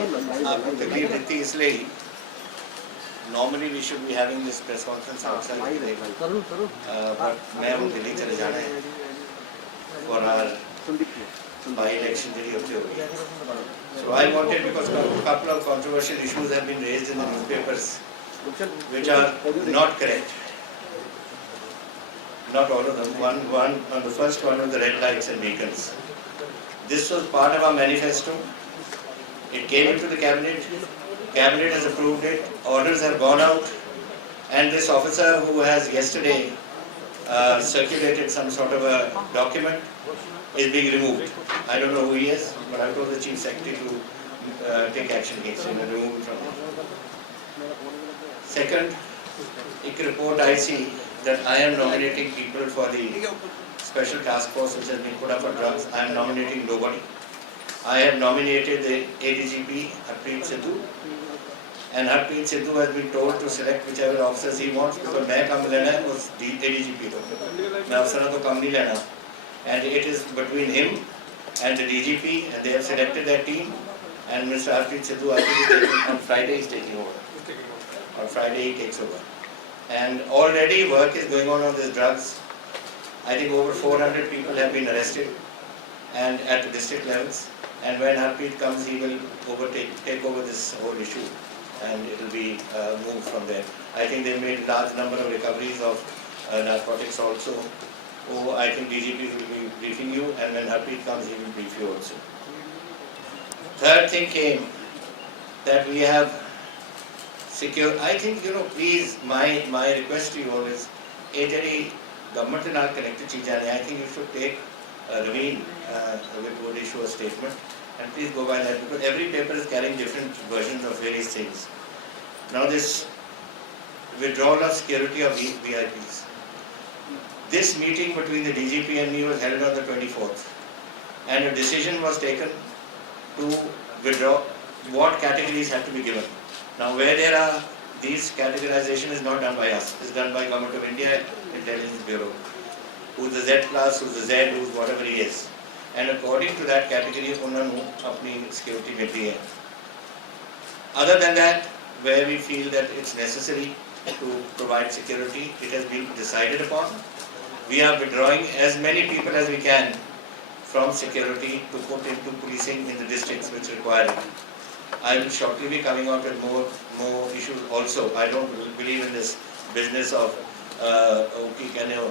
आपको तकलीफ देती इसलिए ही normally we should be having this press conference outside today, but मैं वो दिल्ली चले जाना है for our by-election ਜਿਹੜੀ ਉੱਥੇ ਹੋਈ ਹੈ. So I wanted, because a couple of controversial issues have been raised in the newspapers which are not correct. Not all of them. One on the first one of the red lights and beacons. This was part of our manifesto. It came into the cabinet. Cabinet has approved it. Orders have gone out, and this officer who has yesterday circulated some sort of a document is being removed. I don't know who he is, but I told the Chief Secretary to take action against him and remove him from it. Second, a report I see that I am nominating people for the special task force which has been put up for drugs. I am nominating nobody. I have nominated the ADGP, Harpreet Sidhu, and Harpreet Sidhu has been told to select whichever officers he wants, because मैं काम लेना है उस ADGP को, मैं अफसरों को काम नहीं लेना, and it is between him and the DGP, and they have selected their team, and Mr. Harpreet Sidhu I think on Friday is taking over. On Friday he takes over. And already work is going on these drugs. I think over 400 people have been arrested, and at the district levels. And when Harpreet comes, he will take over this whole issue, and it will be moved from there. I think they made a large number of recoveries of narcotics also. Oh, I think DGP will be briefing you, and when Harpreet comes, he will brief you also. Third thing came that we have secure. I think, please, my request to you all is, government and our connected चीज़ें हैं. I think you should take Raveen would issue a statement, and please go by that, because every paper is carrying different versions of various things. Now this withdrawal of security of VIPs. This meeting between the DGP and me was held on the 24th, and a decision was taken to withdraw what categories have to be given. Now where there are, these categorization is not done by us, it's done by Government of India Intelligence Bureau. Who's the Z class, who's the Z, who's whatever he is. And according to that category, उन्होंने अपनी security मिलती है. Other than that, where we feel that it's necessary to provide security, it has been decided upon. We are withdrawing as many people as we can from security to put into policing in the districts which require it. I will shortly be coming out with more issues also. I don't believe in this business of ਕੀ ਕਹਿੰਦੇ ਹੋ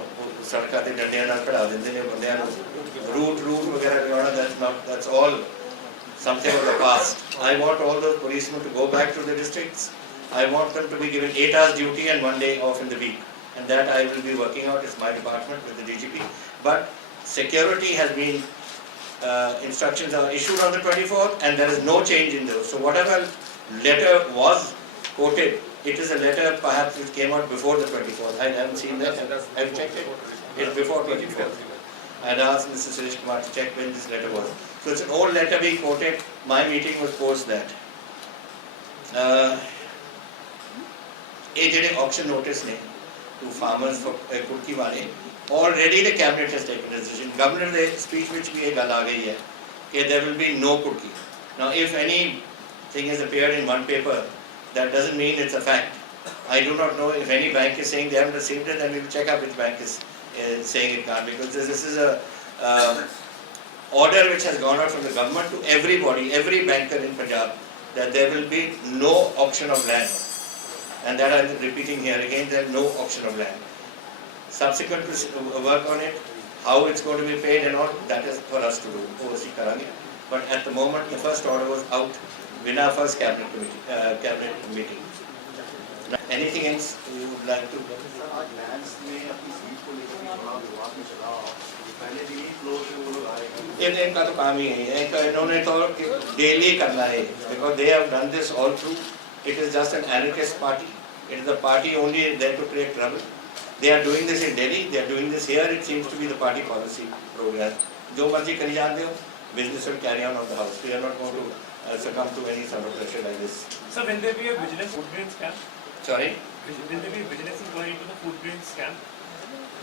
ਸੜਕਾਂ ਤੇ ਡੰਡਿਆਂ ਨਾਲ ਪੜਾ ਦਿੰਦੇ ਨੇ ਬੰਦਿਆਂ ਨੂੰ ਰੂਟ ਵਗੈਰਾ ਲਗਾਉਣਾ. That's all something of the past. I want all those policemen to go back to the districts. I want them to be given 8 hours duty and 1 day off in the week, and that I will be working out. It's my department with the DGP. But security has been instructions are issued on the 24th, and there is no change in those. So whatever letter was quoted, it is a letter perhaps which came out before the 24th. I haven't seen that. I've checked it. It's before 24th. I had asked Mr. Suresh Kumar to check when this letter was. So it's an old letter being quoted. My meeting was post that. ये auction notice ne to farmers for Kudki wale. Already the cabinet has taken a decision. Governor the speech which भी एक गल आ गई है कि there will be no Kudki. Now if anything has appeared in one paper, that doesn't mean it's a fact. I do not know if any bank is saying they haven't received it, then we will check up which bank is saying it can't, because this is a order which has gone out from the government to everybody, every banker in Punjab, that there will be no auction of land. And that I'm repeating here again, there is no auction of land. Subsequent to work on it, how it's going to be paid and all, that is for us to do. But at the moment, the first order was out. In our first cabinet meeting. Anything else you would like to? इनका तो काम ही है, इन्होंने तो daily करना है, because they have done this all through. It is just an anarchist party. It is a party only there to create trouble. They are doing this in Delhi. They are doing this here. It seems to be the party policy program. जो मर्जी करी जाते हो, business will carry on of the house. We are not going to succumb to any sort of pressure like this. So will there be a vigilance food grain scam? Sorry? Will there be vigilance going into the food grain scam?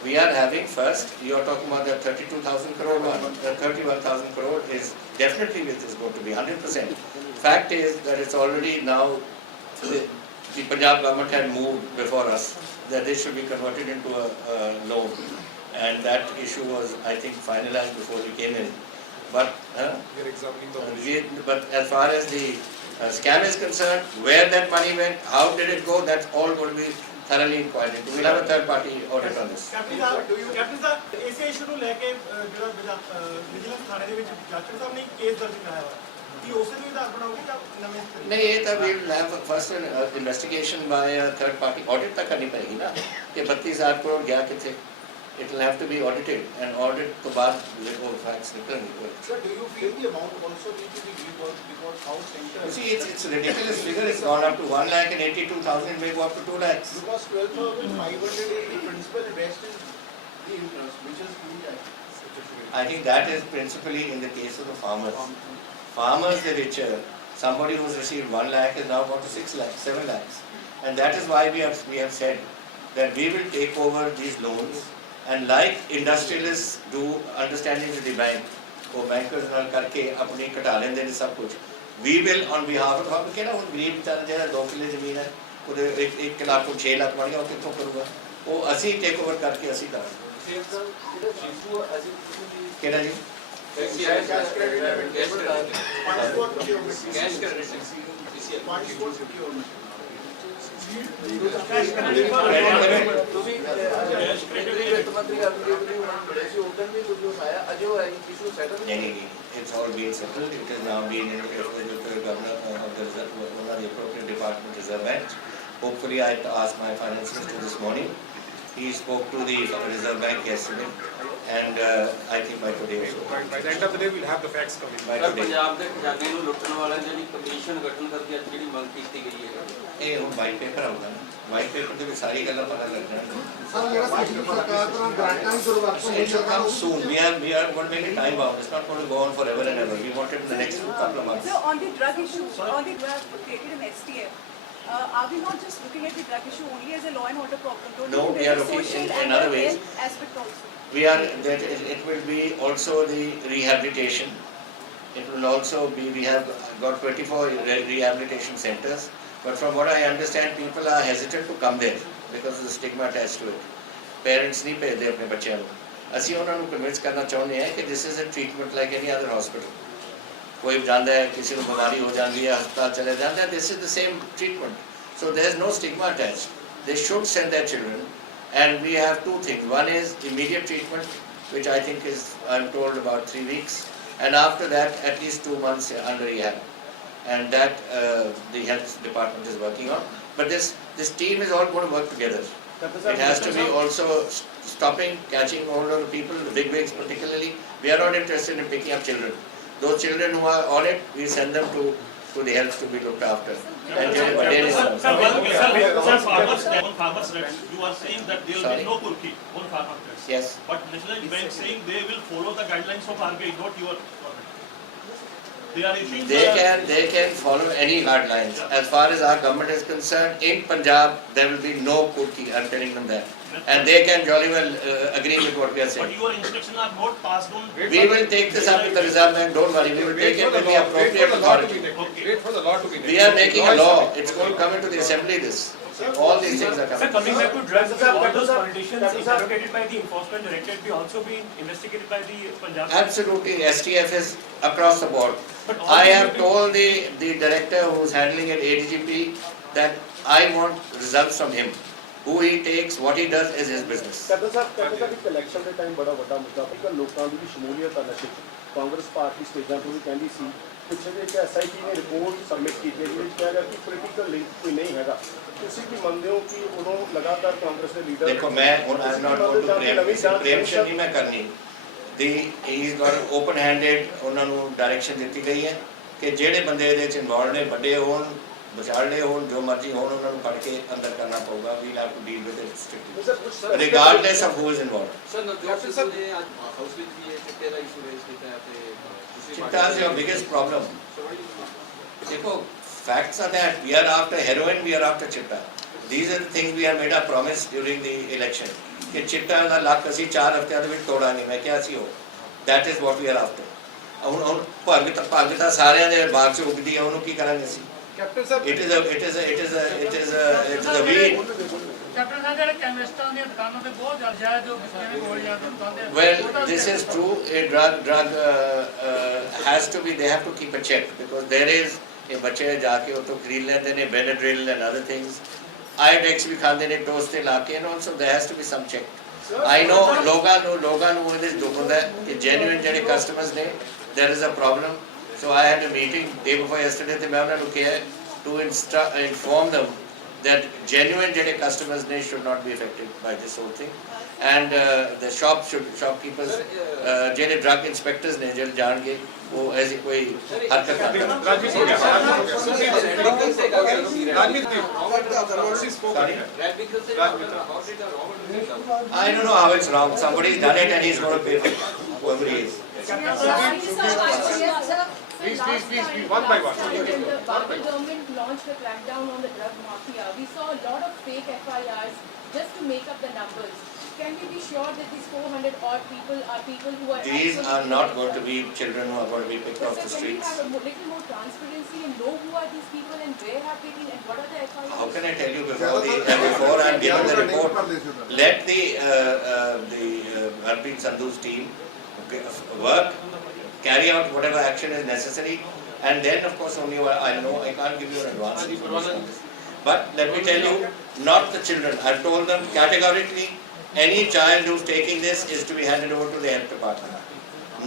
We are having first, you are talking about the 32,000 crore one. The 31,000 crore is definitely, which is going to be 100%. fact is that it's already now, the Punjab government had moved before us that this should be converted into a loan, and that issue was, I think, finalized before we came in. But We're examining the but as far as the scam is concerned, where that money went, how did it go, that's all going to be thoroughly inquired into. We'll have a third party audit on this. Captain ਸਾਹਿਬ ਇਸੇ issue ਨੂੰ ਲੈ ਕੇ ਜਿਹੜਾ vigilance ਥਾਣੇ ਦੇ ਵਿੱਚ ਜਾਚਕ ਸਾਹਿਬ ਨੇ case ਦਰਜ ਕਰਾਇਆ ਹੋਇਆ ਕੀ ਉਸੇ ਨੂੰ ਆਧਾਰ ਬਣਾਉਗੀ ਜਾਂ ਨਵੇਂ नहीं, ये तो we'll have first an investigation by a third party. Audit तक करनी पड़ेगी ना कि 32,000 करोड़ गया किथे. It will have to be audited, and audit के बाद वो facts निकलेंगे. Sir, do you feel the amount also needs to be reworked because how center You see, it's a ridiculous figure. It's gone up to 1,82,000. It may go up to 2 lakhs. because 12,500 is the principal, rest is the interest, which is full tax. I think that is principally in the case of the farmers. Farmers, the richer. Somebody who's received 1 lakh is now gone to 6 lakhs, 7 lakhs. And that is why we have said that we will take over these loans, and like industrialists do, understanding with the bank, वो bankers नाल करके अपनी कटा लेंदे ने सब कुछ. We will on behalf of हम कहना वो गरीब बेचारा जेड़ा 2 किले जमीन है, ਉਹਦੇ 1 ਲੱਖ ਤੋਂ 6 ਲੱਖ ਬਣ ਗਿਆ, ਉਹ ਕਿੱਥੋਂ ਕਰੂਗਾ? ਉਹ ਅਸੀਂ ਟੇਕ ਓਵਰ ਕਰਕੇ ਅਸੀਂ ਕਰਾਂਗੇ. ਕਿਹੜਾ ਜੀ? Cash credit, funds for procurement. Cash Funds for procurement. नहीं, it's all been settled. It is now being in the governor of the reserve, one of the appropriate department, Reserve Bank. Hopefully, I asked my finance minister this morning. He spoke to the Reserve Bank yesterday, and I think by today also. By the end of the day, we'll have the facts coming. By sir today. Punjab ਦੇ ਖਜ਼ਾਨੇ ਨੂੰ ਲੁੱਟਣ ਵਾਲਿਆਂ ਜਿਹੜੀ commission ਗਠਨ ਕਰਕੇ ਅੱਜ ਜਿਹੜੀ ਮੰਗ ਕੀਤੀ ਗਈ ਹੈ ਇਹ ਹੁਣ ਵਾਈਟ ਪੇਪਰ ਆਊਗਾ ਨਾ, ਵਾਈਟ ਪੇਪਰ ਦੇ ਵਿੱਚ ਸਾਰੀ ਗੱਲਾਂ ਪਤਾ ਲੱਗ ਜਾਣਗੀਆਂ. ਸਰ ਜਿਹੜਾ ਪਿਛਲੀ ਸਰਕਾਰ ਤੋਂ ਗ੍ਰਾਂਟਾਂ ਦੀ ਦੁਰਵਰਤੋਂ It should come soon. We are going to make it time bound. It's not going to go on forever and ever. We want it in the next couple of months. So on the drug issue, on the drug created an STF, are we not just looking at the drug issue only as a law and order problem? Don't No, you think we are there's a looking social in and other a ways. health aspect also? We are that it will be also the rehabilitation. It will also be, we have got 24 rehabilitation centers, but from what I understand, people are hesitant to come there because of the stigma attached to it. Parents नहीं भेजते अपने बच्चों को. ਅਸੀਂ ਉਹਨਾਂ ਨੂੰ convince ਕਰਨਾ ਚਾਹੁੰਦੇ ਹਾਂ ਕਿ this is a treatment like any other hospital. ਕੋਈ ਜਾਂਦਾ ਹੈ, ਕਿਸੇ ਨੂੰ ਬਿਮਾਰੀ ਹੋ ਜਾਂਦੀ ਹੈ, ਹਸਪਤਾਲ ਚਲੇ ਜਾਂਦਾ ਹੈ, this is the same treatment. So there is no stigma attached. They should send their children. And we have two things. One is immediate treatment, which I think is, I'm told, about 3 weeks. And after that, at least 2 months under rehab. And that the health department is working on. But this team is all going to work together. It has to be also stopping, catching older people, the big wigs particularly. We are not interested in picking up children. Those children who are on it, we send them to the health to be looked after. And on farmers' rights, you are saying that there will Sorry? be no Kurki on farmers' rights. Yes. But National Bank saying they will follow the guidelines of RBI, not your government. They are issuing They can follow any guidelines. As far as our government is concerned, in Punjab, there will be no Kurki, I'm telling them that. And they can jolly well agree with what we are But saying. your instructions are not passed on. We will take this up with the Reserve Bank, don't worry, we will take it with the appropriate authority. Wait for the law to be We are making a law, it's going to come into the assembly this. All these things are Sir, coming. coming back to drugs, all those politicians interrogated by the enforcement directorate be also being investigated by the Punjab. Absolutely, STF is across the board. But all I these have people- told the director who's handling it, ADGP, that I want results from him. Who he takes, what he does is his business. Captain ਸਾਹਿਬ ਇੱਕ election ਦੇ time ਬੜਾ ਵੱਡਾ ਮੁੱਦਾ ਸੀਗਾ ਲੋਕਾਂ ਦੀ ਵੀ ਸ਼ਮੂਲੀਅਤ ਆ ਨਸ਼ੇ 'ਚ ਕਾਂਗਰਸ ਪਾਰਟੀ ਸਟੇਜਾਂ ਤੋਂ ਵੀ ਕਹਿੰਦੀ ਸੀ ਪਿੱਛੇ ਜੇ ਇੱਕ SIT ਨੇ ਰਿਪੋਰਟ ਸਬਮਿਟ ਕੀਤੀ ਜਿਹਦੇ ਵਿੱਚ ਕਿਹਾ ਗਿਆ ਕਿ ਪੋਲੀਟੀਕਲ ਲਿੰਕ ਕੋਈ ਨਹੀਂ ਹੈਗਾ ਤੁਸੀਂ ਕੀ ਮੰਨਦੇ ਹੋ ਕਿ ਉਦੋਂ ਲਗਾਤਾਰ ਕਾਂਗਰਸ ਦੇ ਲੀਡਰ देखो मैं ਹੁਣ I'm not going to preemption ਨਹੀਂ ਮੈਂ ਕਰਨੀ ਦੀ he is got open handed ਉਹਨਾਂ ਨੂੰ ਡਾਇਰੈਕਸ਼ਨ ਦਿੱਤੀ ਗਈ ਹੈ ਕਿ ਜਿਹੜੇ ਬੰਦੇ ਇਹਦੇ ਚ ਇਨਵੋਲਵ ਨੇ ਵੱਡੇ ਹੋਣ ਵਿਚਾਰਲੇ ਹੋਣ ਜੋ ਮਰਜ਼ੀ ਹੋਣ ਉਹਨਾਂ ਨੂੰ ਫੜ ਕੇ ਅੰਦਰ ਕਰਨਾ ਪਊਗਾ we have to deal with it strictly regardless of who is involved. Sir Navjot Singh ਨੇ ਅੱਜ ਹਾਊਸ ਵਿੱਚ ਵੀ ਇਹ ਚਿੱਟੇ ਦਾ ਇਸ਼ੂ ਰੇਜ਼ ਕੀਤਾ ਹੈ ਤੇ ਤੁਸੀਂ Chitta is your biggest problem. देखो facts are that we are after heroin, we are after chitta. These are the things we have made a promise during the election. कि चिट्टा ਦਾ ਲੱਕ ਅਸੀਂ 4 ਹਫ਼ਤਿਆਂ ਦੇ ਵਿੱਚ ਤੋੜਾਂਗੇ ਮੈਂ ਕਿਹਾ ਸੀ ਉਹ that is what we are after. ਹੁਣ ਭੱਗ ਤਾਂ ਸਾਰਿਆਂ ਦੇ ਬਾਗ 'ਚ ਉੱਗਦੀ ਹੈ, ਉਹਨੂੰ ਕੀ ਕਰਾਂਗੇ ਅਸੀਂ? Captain sir, It is a weed. Captain ਸਾਹਿਬ ਜਿਹੜੇ ਕੈਮਿਸਟਾਂ ਦੀਆਂ ਦੁਕਾਨਾਂ ਤੇ ਬਹੁਤ ਜ਼ਿਆਦਾ ਜੋ ਬਿਸਕੁਟ ਦੇ ਗੋਲੀਆਂ ਦੁਕਾਨਾਂ ਦੇ Well, this is true. A drug has to be. They have to keep a check because there is a ਬੱਚੇ ਜਾ ਕੇ ਉੱਥੋਂ ਖਰੀਦ ਲੈਂਦੇ ਨੇ Benadryl and other things. Iodex ਵੀ ਖਾਂਦੇ ਨੇ ਟੋਸਟ ਤੇ ਲਾ ਕੇ, and also there has to be some check. I know ਲੋਕਾਂ ਨੂੰ ਉਹਦੇ ਵਿੱਚ ਦੁੱਖ ਹੁੰਦਾ ਹੈ ਕਿ genuine ਜਿਹੜੇ customers ਨੇ, there is a problem. So I had a meeting day before yesterday ਤੇ ਮੈਂ ਉਹਨਾਂ ਨੂੰ ਕਿਹਾ to inform them that genuine ਜਿਹੜੇ customers ਨੇ should not be affected by this whole thing, and the shopkeepers ਜਿਹੜੇ drug inspectors ਨੇ ਜਿਹੜੇ ਜਾਣਗੇ ਉਹ ਐਸੀ ਕੋਈ ਹਰਕਤ ਨਾ ਕਰਨ। Rajveer ji, Radical से क्या करो? Rajveer ji, controversy spoken. Radical से how did the Robert I don't know how it's wrong. Somebody's done it and he's going to pay for it, whoever he is. Please, one by one. When the Biden government launched a crackdown on the drug mafia, we saw a lot of fake FIRs just to make up the numbers. Can we be sure that these 400 odd people are people who are These actually are not going to be children who are going to be picked But off the sir, can we streets. have a little more transparency and know who are these people and where have they been and what are the FIRs? How can I tell you before I'm given the report? Let the Harpreet Sandhu's team work, carry out whatever action is necessary, and then of course only I'll know. I can't give you an advance information on this. But let me tell you, not the children. I've told them categorically, any child who's taking this is to be handed over to the health department,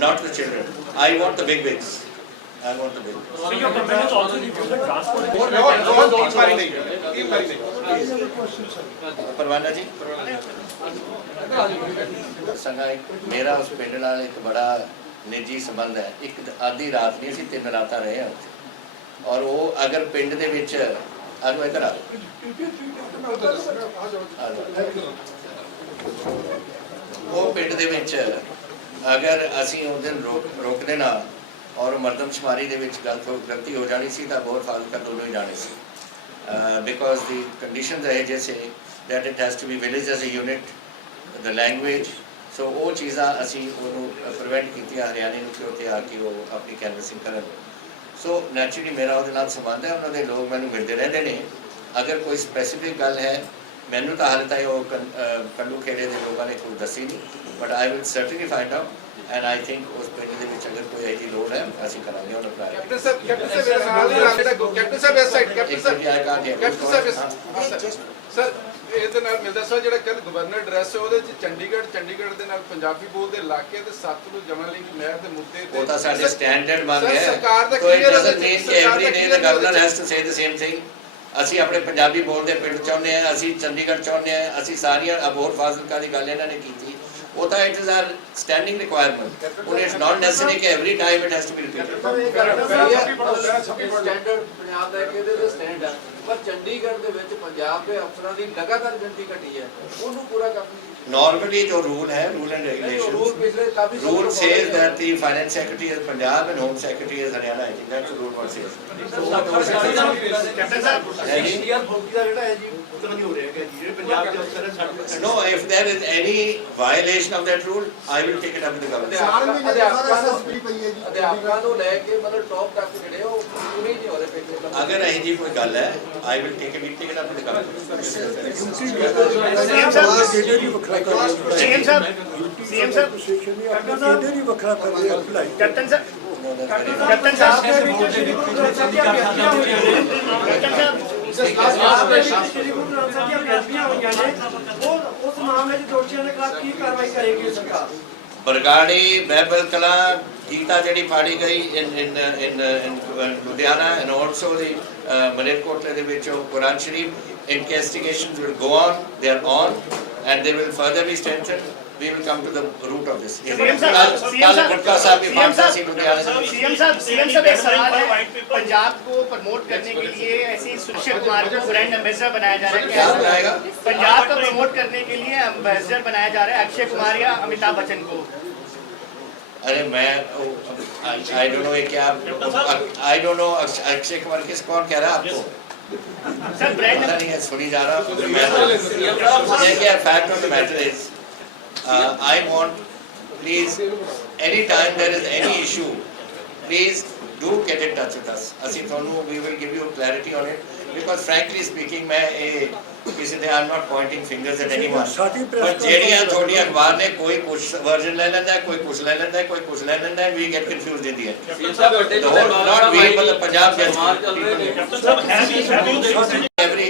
not the children. I want the big wigs. I want the big wigs. So your government has also reviewed the transport. Don't marry nahi. Keep marry nahi. परवाना जी संगा मेरा उस पिंड नाल एक बड़ा निजी संबंध है। एक आधी रात नहीं सी 3 रातां रहे हैं उत्थे, और वो अगर पिंड दे विच आजो इधर आ वो पिंड दे विच अगर असीं उस दिन रोकदे ना और मरदमशुमारी दे विच गलती हो जानी सी तां बहुत फालतू दोनों ही जाने सी, because the conditions are जैसे that it has to be village as a unit, the language, so वो चीज़ां असीं ਉਹਨੂੰ prevent ਕੀਤੀਆਂ ਹਰਿਆਣੇ ਨੂੰ ਕਿ ਉੱਥੇ ਆ ਕੇ ਉਹ ਆਪਣੀ ਕੈਨਵਸਿੰਗ ਕਰਨ। ਸੋ ਨੈਚੁਰਲੀ ਮੇਰਾ ਉਹਦੇ ਨਾਲ ਸੰਬੰਧ ਹੈ, ਉਹਨਾਂ ਦੇ ਲੋਕ ਮੈਨੂੰ ਮਿਲਦੇ ਰਹਿੰਦੇ ਨੇ। ਅਗਰ ਕੋਈ ਸਪੈਸੀਫਿਕ ਗੱਲ ਹੈ ਮੈਨੂੰ ਤਾਂ ਹਾਲੇ ਤਾਈਂ ਉਹ ਕੰਡੂ ਖੇੜੇ ਦੇ ਲੋਕਾਂ ਨੇ ਕੋਈ ਦੱਸੀ ਨਹੀਂ, but I will certainly find out and I think ਉਸ ਪਿੰਡ ਦੇ ਵਿੱਚ ਅਗਰ ਕੋਈ ਇਹਦੀ ਲੋੜ ਹੈ ਅਸੀਂ ਕਰਾਂਗੇ ਉਹਨਾਂ ਨੂੰ। Captain sir, ਮੇਰੇ ਨਾਲ ਜਿਹੜਾ Captain sir ਇਸ side, Captain sir, Captain sir, sir ਇਹਦੇ ਨਾਲ ਮਿਲਦਾ ਸਰ ਜਿਹੜਾ ਕੱਲ ਗਵਰਨਰ ਐਡਰੈਸ ਹੈ ਉਹਦੇ ਚ ਚੰਡੀਗੜ੍ਹ ਦੇ ਨਾਲ ਪੰਜਾਬੀ ਬੋਲਦੇ ਇਲਾਕੇ ਤੇ ਸਤਲੁਜ ਜਮਨਾਲੀ ਨਹਿਰ ਦੇ ਮੁੱਦੇ ਤੇ ਉਹ ਤਾਂ ਸਾਡੇ ਸਟੈਂਡਰਡ ਬਣ ਗਿਆ ਹੈ। ਸਰਕਾਰ ਦਾ So it clear doesn't mean ਕਿ every day the governor has to say the same thing. ਅਸੀਂ ਆਪਣੇ ਪੰਜਾਬੀ ਬੋਲਦੇ ਪਿੰਡ ਚਾਹੁੰਦੇ ਹਾਂ, ਅਸੀਂ ਚੰਡੀਗੜ੍ਹ ਚਾਹੁੰਦੇ ਹਾਂ, ਅਸੀਂ ਸਾਰੀਆਂ ਅਬੋਹਰ ਫਾਜ਼ਿਲਕਾ ਦੀ ਗੱਲ ਇਹਨਾਂ ਨੇ ਕੀਤੀ। ਉਹ ਤਾਂ it is our standing requirement, but it's not necessary ਕਿ every time it has to be repeated. Standard Punjab ਦਾ ਇਹਦੇ ਤੇ ਸਟੈਂਡ ਹੈ, ਪਰ ਚੰਡੀਗੜ੍ਹ ਦੇ ਵਿੱਚ ਪੰਜਾਬ ਦੇ ਅਫਸਰਾਂ ਦੀ ਲਗਾਤਾਰ ਗਿਣਤੀ ਘਟੀ ਹੈ, ਉਹਨੂੰ ਪੂਰਾ ਕਰਨੀ। Normally जो rule है, rule and regulations, rule says that the finance secretary is Punjab and home secretary is Haryana. I think that's the rule what says. Captain Sahib CR ਫੌਜੀ ਦਾ ਜਿਹੜਾ ਹੈ ਜੀ ਉਤਰਾ ਨਹੀਂ ਹੋ ਰਿਹਾ ਹੈਗਾ ਜੀ, ਜਿਹੜੇ ਪੰਜਾਬ ਦੇ ਅਫਸਰ ਹੈ ਸਾਡੇ No, if there is any violation of that rule, I will take it up with the government. ਅਧਿਆਪਕਾਂ ਨੂੰ ਲੈ ਕੇ ਮਤਲਬ ਟੌਪ ਤੱਕ ਜਿਹੜੇ ਉਹ ਪੂਰੇ ਨਹੀਂ ਹੋ ਰਹੇ ਪੇਪਰ। अगर ऐसी जी कोई गल है, I will take it up with the government. CM Sahib captain Sahib captain ਸਾਹਿਬ ਸ਼੍ਰੀ ਗੁਰੂ ਗ੍ਰੰਥ ਸਾਹਿਬ ਦੀਆਂ ਬੇਅਦਬੀਆਂ ਹੋਈਆਂ ਨੇ। ਕੈਪਟਨ ਸਾਹਿਬ ਸ਼੍ਰੀ ਗੁਰੂ ਗ੍ਰੰਥ ਸਾਹਿਬ ਦੀਆਂ ਬੇਅਦਬੀਆਂ ਹੋਈਆਂ ਨੇ, ਉਹ ਉਸ ਮਾਮਲੇ 'ਚ ਦੋਸ਼ੀਆਂ ਦੇ ਖਿਲਾਫ ਕੀ ਕਾਰਵਾਈ ਕਰੇਗੀ ਸਰਕਾਰ? बरगाड़ी महबल कला गीता जड़ी फाड़ी गई in Ludhiana and also the Malerkotla de vicho Quran Sharif. Investigations will go on, they are on, and they will further be strengthened. We will come to the root of this. CM साहब एक सवाल है, पंजाब को promote करने के लिए ऐसे अक्षय कुमार को ब्रांड एम्बेसडर बनाया जा रहा है, पंजाब को प्रमोट करने के लिए एम्बेसडर बनाया जा रहा है अक्षय कुमार या अमिताभ बच्चन को। अरे मैं I don't know ये क्या I don't know Akshay Kumar किस कौन कह रहा है आपको सर ब्रांड पता नहीं है, सुनी जा रहा है क्या। Fact of the matter is I want, please, any time there is any issue please do get in touch with us. ਅਸੀਂ ਤੁਹਾਨੂੰ we will give you clarity on it because frankly speaking मैं ਕਿਸੇ ਦੇ I'm not pointing fingers at anyone. But ਜਿਹੜੀਆਂ ਤੁਹਾਡੀਆਂ ਅਖਬਾਰ ਨੇ ਕੋਈ ਕੁਝ ਵਰਜ਼ਨ ਲੈ ਲੈਂਦਾ ਕੋਈ ਕੁਝ ਲੈ ਲੈਂਦਾ ਕੋਈ ਕੁਝ ਲੈ ਲੈਂਦਾ we get confused in the end. Not we but the Punjab judge. Captain Sahab, have you fixed Every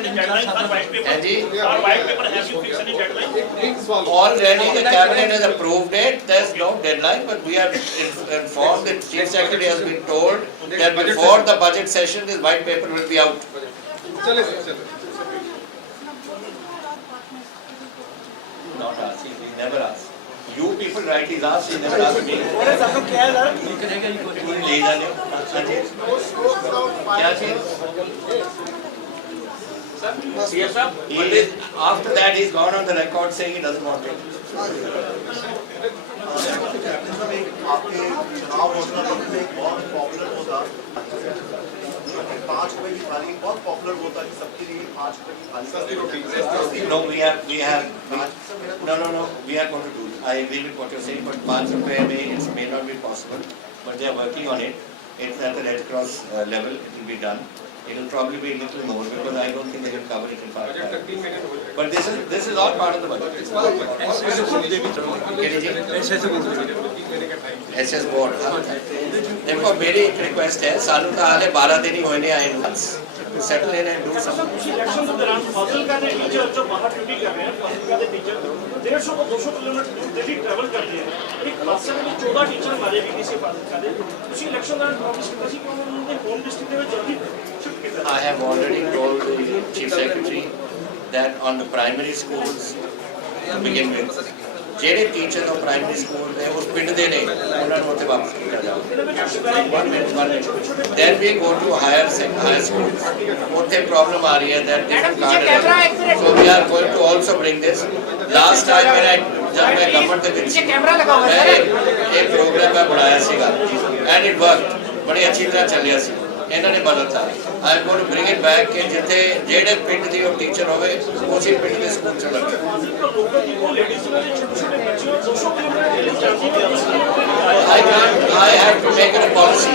any deadline for white paper? Anji? For white paper, have you fixed any deadline? Already the cabinet has approved it, there's no deadline, but we are informed that Chief Secretary has been told that before the budget session, this white paper will be out. चले चले Not asked, he never asked. You people write his ask, he never asked me. ले जाने, अच्छा क्या चीज? After that, he's gone on the record saying he doesn't want it. आपके चुनाव घोषणा पत्र में एक बहुत पॉपुलर होता 5 रुपए की थाली बहुत पॉपुलर होता कि सबके लिए 5 रुपए की थाली No, we are going to do it. I agree with what you're saying, but 5 rupees it may not be possible, but they are working on it. It's at the Red Cross level, it will be done. It will probably be a little more because I don't think they can cover it in 5 minutes. But this is all part of the budget. SS board. देखो मेरी एक request है सालों का हाले 12 दिन ही होने आए हैं settle in and do something election के दौरान फाजिलका के टीचर जो बाहर ड्यूटी कर रहे हैं फाजिलका के टीचर 150 को 200 किलोमीटर दूर डेली ट्रैवल करते हैं एक हादसे में 14 टीचर मारे गए किसी फाजिलका ਦੇ उसी इलेक्शन दौरान प्रॉमिस ਕੀਤਾ ਸੀ ਕਿ ਉਹਨਾਂ ਨੇ ਹੋਮ ਡਿਸਟ੍ਰਿਕਟ ਦੇ ਵਿੱਚ ਜਲਦੀ ਸ਼ਿਫਟ ਕੀਤਾ I have already told the Chief Secretary that on the primary schools to begin with ਜਿਹੜੇ ਟੀਚਰ ਉਹ ਪ੍ਰਾਇਮਰੀ ਸਕੂਲ ਦੇ ਉਸ ਪਿੰਡ ਦੇ ਨੇ ਉਹਨਾਂ ਨੂੰ ਉੱਥੇ ਵਾਪਸ ਕੀਤਾ ਜਾਵੇ 1 minute then we go to higher schools ਉੱਥੇ ਪ੍ਰੋਬਲਮ ਆ ਰਹੀ ਹੈ that so we are going to also bring this last time when I जब मैं गवर्नमेंट ਦੇ ਵਿੱਚ एक प्रोग्राम मैं बनाया ਸੀਗਾ and it worked ਬੜੀ ਅੱਛੀ ਤਰ੍ਹਾਂ ਚੱਲਿਆ ਸੀ ਇਹਨਾਂ ਨੇ ਬਦਲਤਾ I am going to bring it back ਕਿ ਜਿੱਥੇ ਜਿਹੜੇ ਪਿੰਡ ਦੀ ਉਹ ਟੀਚਰ ਹੋਵੇ ਉਸੇ ਪਿੰਡ ਦੇ ਸਕੂਲ ਚ ਲੱਗੇ I have to make it a policy.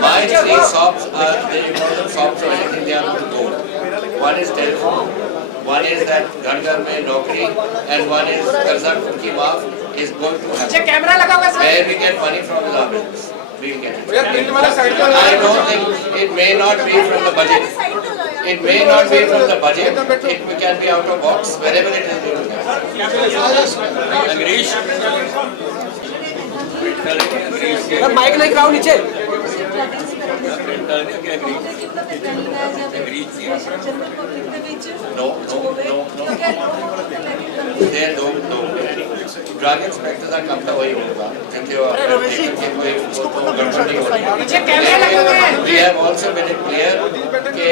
My 3 shops are the important shops or anything they are going to go. One is telephone, one is that घर में नौकरी, and one is कर्जा की माफ is going to happen. Where we get money from the government, we will get it. I don't think it may not be from the budget. It may not be from the budget. It can be out of box wherever it is. Mic नहीं कराओ नीचे No. They don't know. Drug inspectors are come to वही होगा क्योंकि we have also made it clear कि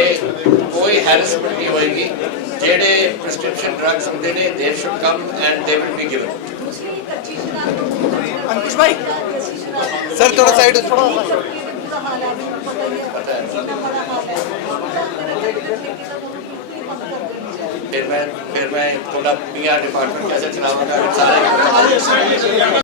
कोई harassment नहीं होएगी जेडे prescription drugs होते ने they should come and they will be given. अंकुश भाई सर थोड़ा साइड फिर मैं थोड़ा PR डिपार्टमेंट कैसे चलाऊंगा सारे